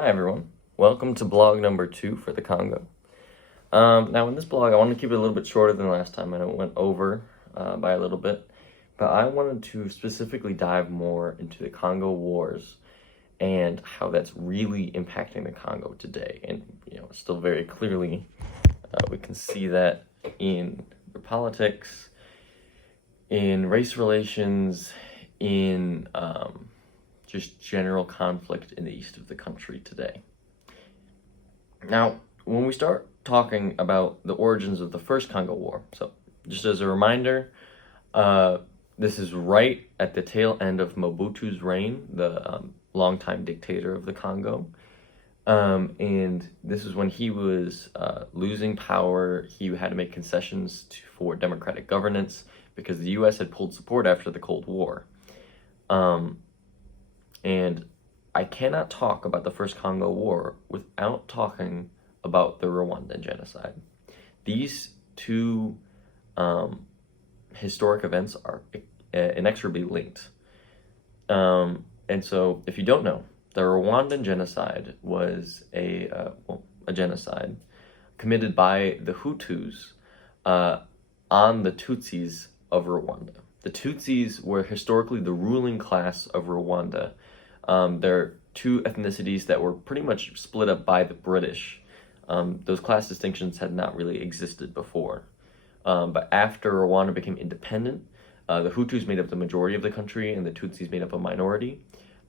Hi everyone, welcome to blog number 2 for the Congo. Now in this blog I want to keep it a little bit shorter than last time. I know it went over by a little bit, but I wanted to specifically dive more into the Congo wars and how that's really impacting the Congo today. And still very clearly we can see that in the politics, in race relations, in just general conflict in the east of the country today. Now, when we start talking about the origins of the first Congo War, so just as a reminder, this is right at the tail end of Mobutu's reign, the longtime dictator of the Congo. And this is when he was losing power. He had to make concessions for democratic governance because the U.S. had pulled support after the Cold War. And I cannot talk about the First Congo War without talking about the Rwandan genocide. These two historic events are inexorably linked. And so, if you don't know, the Rwandan genocide was a genocide committed by the Hutus on the Tutsis of Rwanda. The Tutsis were historically the ruling class of Rwanda. They're two ethnicities that were pretty much split up by the British. Those class distinctions had not really existed before. But after Rwanda became independent, the Hutus made up the majority of the country and the Tutsis made up a minority.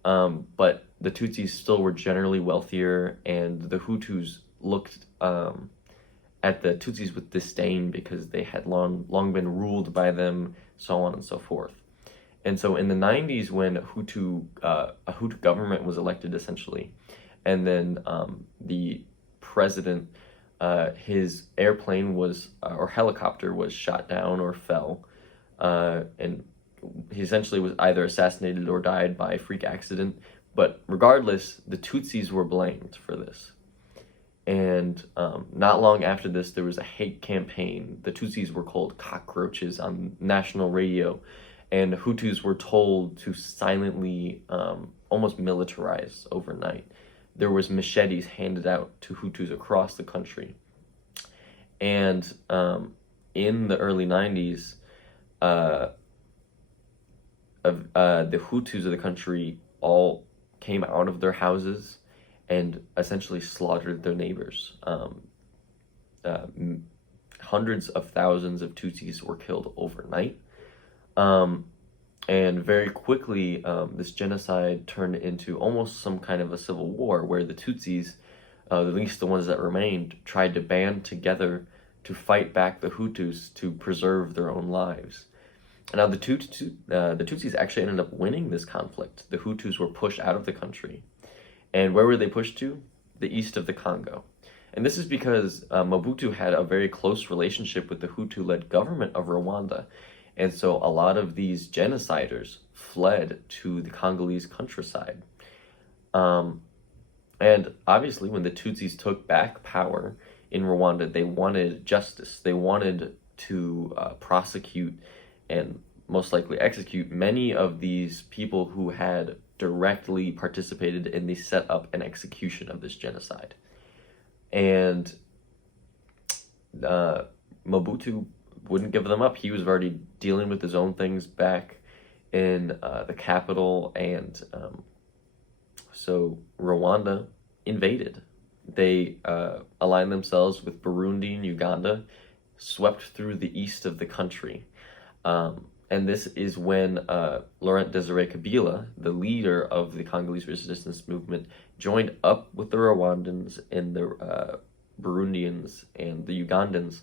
But the Tutsis still were generally wealthier, and the Hutus looked at the Tutsis with disdain because they had long been ruled by them, so on and so forth. And so in the 90s, when a Hutu government was elected, essentially, and then the president, his airplane or helicopter was shot down or fell, and he essentially was either assassinated or died by a freak accident. But regardless, the Tutsis were blamed for this. And not long after this, there was a hate campaign. The Tutsis were called cockroaches on national radio, and Hutus were told to silently almost militarize overnight. There was machetes handed out to Hutus across the country. And in the early 90s, the Hutus of the country all came out of their houses and essentially slaughtered their neighbors. Hundreds of thousands of Tutsis were killed overnight. And very quickly, this genocide turned into almost some kind of a civil war where the Tutsis, at least the ones that remained, tried to band together to fight back the Hutus to preserve their own lives. Now, the Tutsis actually ended up winning this conflict. The Hutus were pushed out of the country. And where were they pushed to? The east of the Congo. And this is because Mobutu had a very close relationship with the Hutu-led government of Rwanda. And so a lot of these genociders fled to the Congolese countryside. And obviously, when the Tutsis took back power in Rwanda, they wanted justice. They wanted to prosecute and most likely execute many of these people who had directly participated in the setup and execution of this genocide. And Mobutu wouldn't give them up. He was already dealing with his own things back in the capital, and so Rwanda invaded. They aligned themselves with Burundi and Uganda, swept through the east of the country. And this is when Laurent Desire Kabila, the leader of the Congolese resistance movement, joined up with the Rwandans and the Burundians and the Ugandans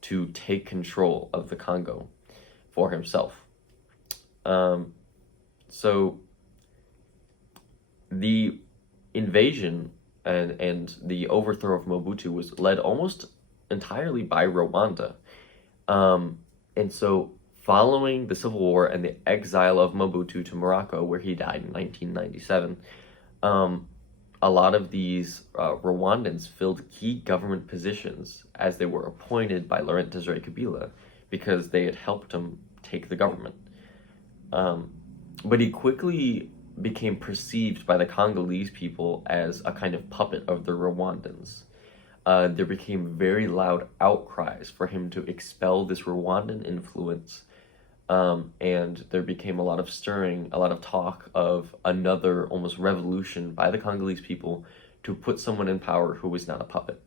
to take control of the Congo for himself. So the invasion and the overthrow of Mobutu was led almost entirely by Rwanda. And so following the Civil War and the exile of Mobutu to Morocco, where he died in 1997, a lot of these Rwandans filled key government positions as they were appointed by Laurent Desire Kabila because they had helped him take the government. But he quickly became perceived by the Congolese people as a kind of puppet of the Rwandans. There became very loud outcries for him to expel this Rwandan influence, and there became a lot of stirring, a lot of talk of another almost revolution by the Congolese people to put someone in power who was not a puppet.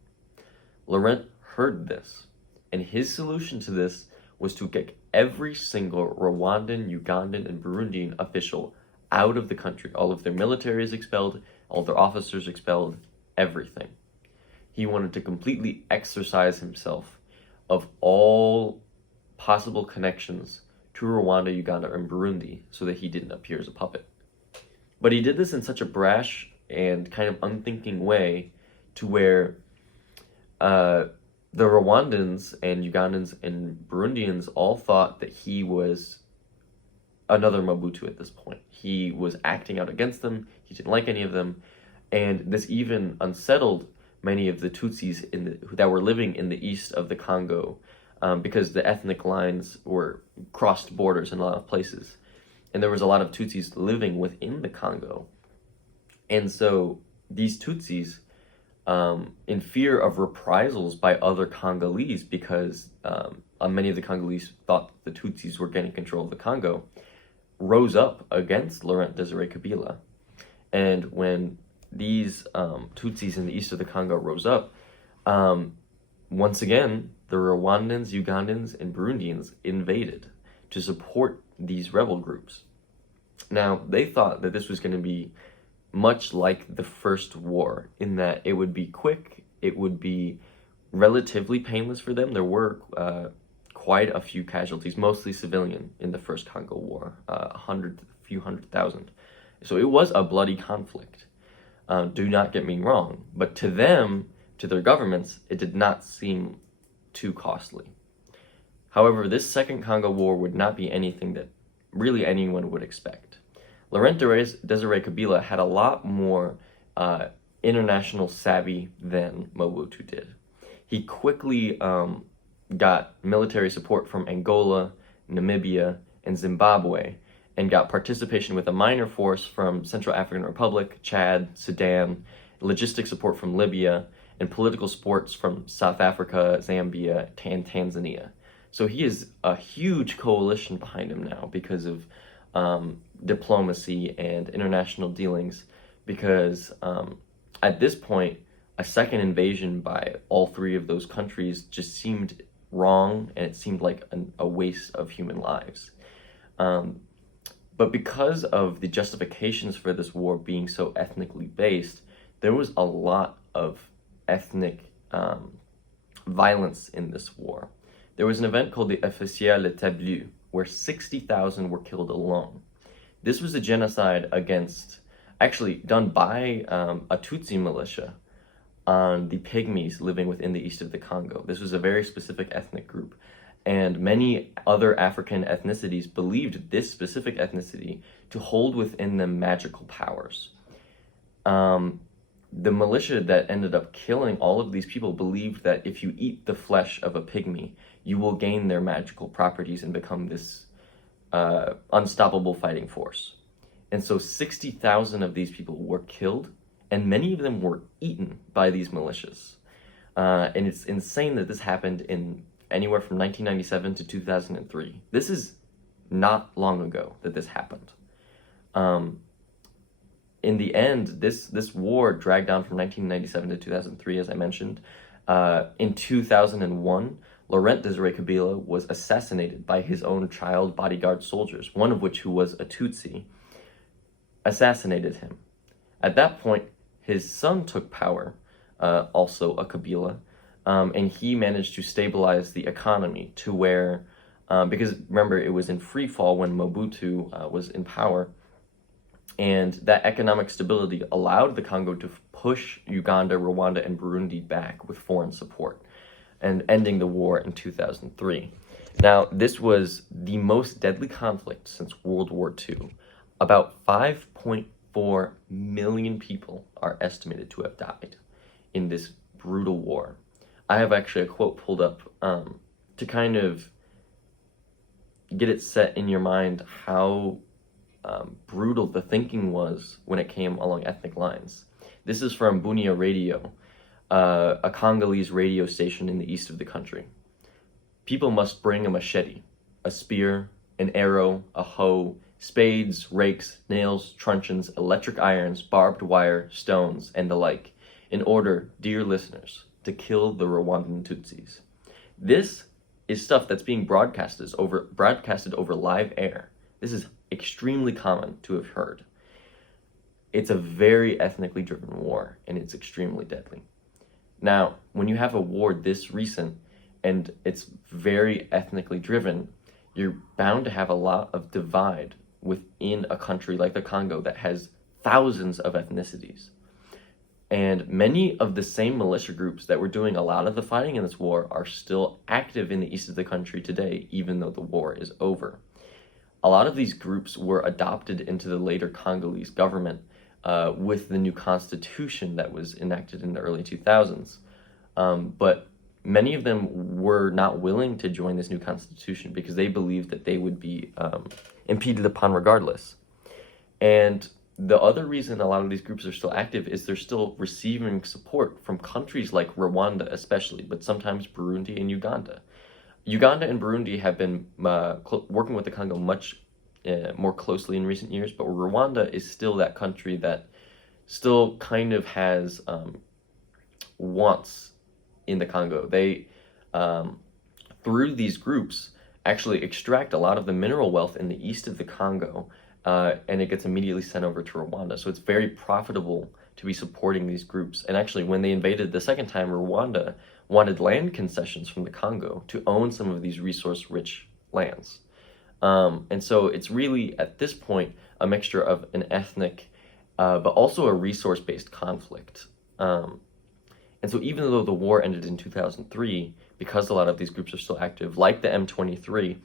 Laurent heard this, and his solution to this was to get every single Rwandan, Ugandan, and Burundian official out of the country. All of their military is expelled, all their officers expelled, everything. He wanted to completely exorcise himself of all possible connections to Rwanda, Uganda, and Burundi so that he didn't appear as a puppet. But he did this in such a brash and kind of unthinking way to where the Rwandans and Ugandans and Burundians all thought that he was another Mobutu at this point. He was acting out against them, he didn't like any of them, and this even unsettled many of the Tutsis that were living in the east of the Congo, because the ethnic lines were crossed borders in a lot of places. And there was a lot of Tutsis living within the Congo. And so these Tutsis, in fear of reprisals by other Congolese, because many of the Congolese thought the Tutsis were getting control of the Congo, rose up against Laurent Désiré Kabila. And when these Tutsis in the east of the Congo rose up, once again, the Rwandans, Ugandans, and Burundians invaded to support these rebel groups. Now, they thought that this was going to be much like the first war, in that it would be quick, it would be relatively painless for them. There were quite a few casualties, mostly civilian, in the first Congo War, a few hundred thousand. So it was a bloody conflict. Do not get me wrong, but to them, to their governments, it did not seem too costly. However, this second Congo War would not be anything that really anyone would expect. Laurent Désiré Kabila had a lot more international savvy than Mobutu did. He quickly got military support from Angola, Namibia, and Zimbabwe, and got participation with a minor force from Central African Republic, Chad, Sudan, logistic support from Libya, and political supports from South Africa, Zambia, and Tanzania. So he is a huge coalition behind him now because of diplomacy and international dealings, because at this point, a second invasion by all three of those countries just seemed wrong, and it seemed like a waste of human lives. But because of the justifications for this war being so ethnically based, there was a lot of ethnic violence in this war. There was an event called the Officiel Établi, where 60,000 were killed alone. This was a genocide actually done by a Tutsi militia on the Pygmies living within the east of the Congo. This was a very specific ethnic group, and many other African ethnicities believed this specific ethnicity to hold within them magical powers. The militia that ended up killing all of these people believed that if you eat the flesh of a pygmy, you will gain their magical properties and become this unstoppable fighting force. And so 60,000 of these people were killed, and many of them were eaten by these militias. And it's insane that this happened in anywhere from 1997 to 2003. This is not long ago that this happened. In the end, this war dragged on from 1997 to 2003, as I mentioned. In 2001, Laurent Désiré Kabila was assassinated by his own child bodyguard soldiers, one of which, who was a Tutsi, assassinated him. At that point, his son took power, also a Kabila, and he managed to stabilize the economy to where, because remember, it was in free fall when Mobutu was in power, and that economic stability allowed the Congo to push Uganda, Rwanda, and Burundi back with foreign support, and ending the war in 2003. Now, this was the most deadly conflict since World War II. About 5.4 million people are estimated to have died in this brutal war. I have actually a quote pulled up to kind of get it set in your mind how brutal the thinking was when it came along ethnic lines. This is from Bunia Radio, a Congolese radio station in the east of the country. People must bring a machete, a spear, an arrow, a hoe, spades, rakes, nails, truncheons, electric irons, barbed wire, stones, and the like, in order, dear listeners, to kill the Rwandan Tutsis. This is stuff that's being broadcasted over live air. This is extremely common to have heard. It's a very ethnically driven war, and it's extremely deadly. Now, when you have a war this recent and it's very ethnically driven, you're bound to have a lot of divide within a country like the Congo that has thousands of ethnicities. And many of the same militia groups that were doing a lot of the fighting in this war are still active in the east of the country today, even though the war is over. A lot of these groups were adopted into the later Congolese government with the new constitution that was enacted in the early 2000s. But many of them were not willing to join this new constitution because they believed that they would be impeded upon regardless. And the other reason a lot of these groups are still active is they're still receiving support from countries like Rwanda especially, but sometimes Burundi and Uganda. Uganda and Burundi have been working with the Congo much more closely in recent years, but Rwanda is still that country that still kind of has wants in the Congo. They, through these groups, actually extract a lot of the mineral wealth in the east of the Congo, and it gets immediately sent over to Rwanda. So it's very profitable to be supporting these groups. And actually, when they invaded the second time, Rwanda wanted land concessions from the Congo to own some of these resource-rich lands. And so it's really, at this point, a mixture of an ethnic, but also a resource-based conflict. And so even though the war ended in 2003, because a lot of these groups are still active, like the M23,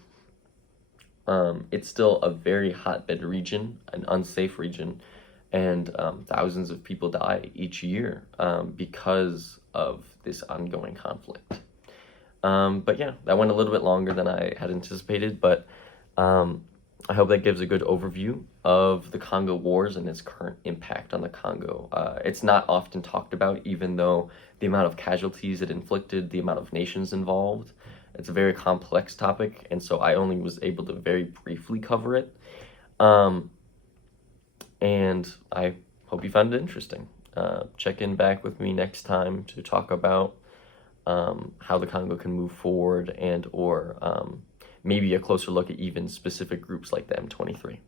it's still a very hotbed region, an unsafe region, and thousands of people die each year because of this ongoing conflict. But yeah, that went a little bit longer than I had anticipated, but I hope that gives a good overview of the Congo Wars and its current impact on the Congo. It's not often talked about, even though the amount of casualties it inflicted, the amount of nations involved. It's a very complex topic, and so I only was able to very briefly cover it. And I hope you found it interesting. Check in back with me next time to talk about how the Congo can move forward and or maybe a closer look at even specific groups like the M23.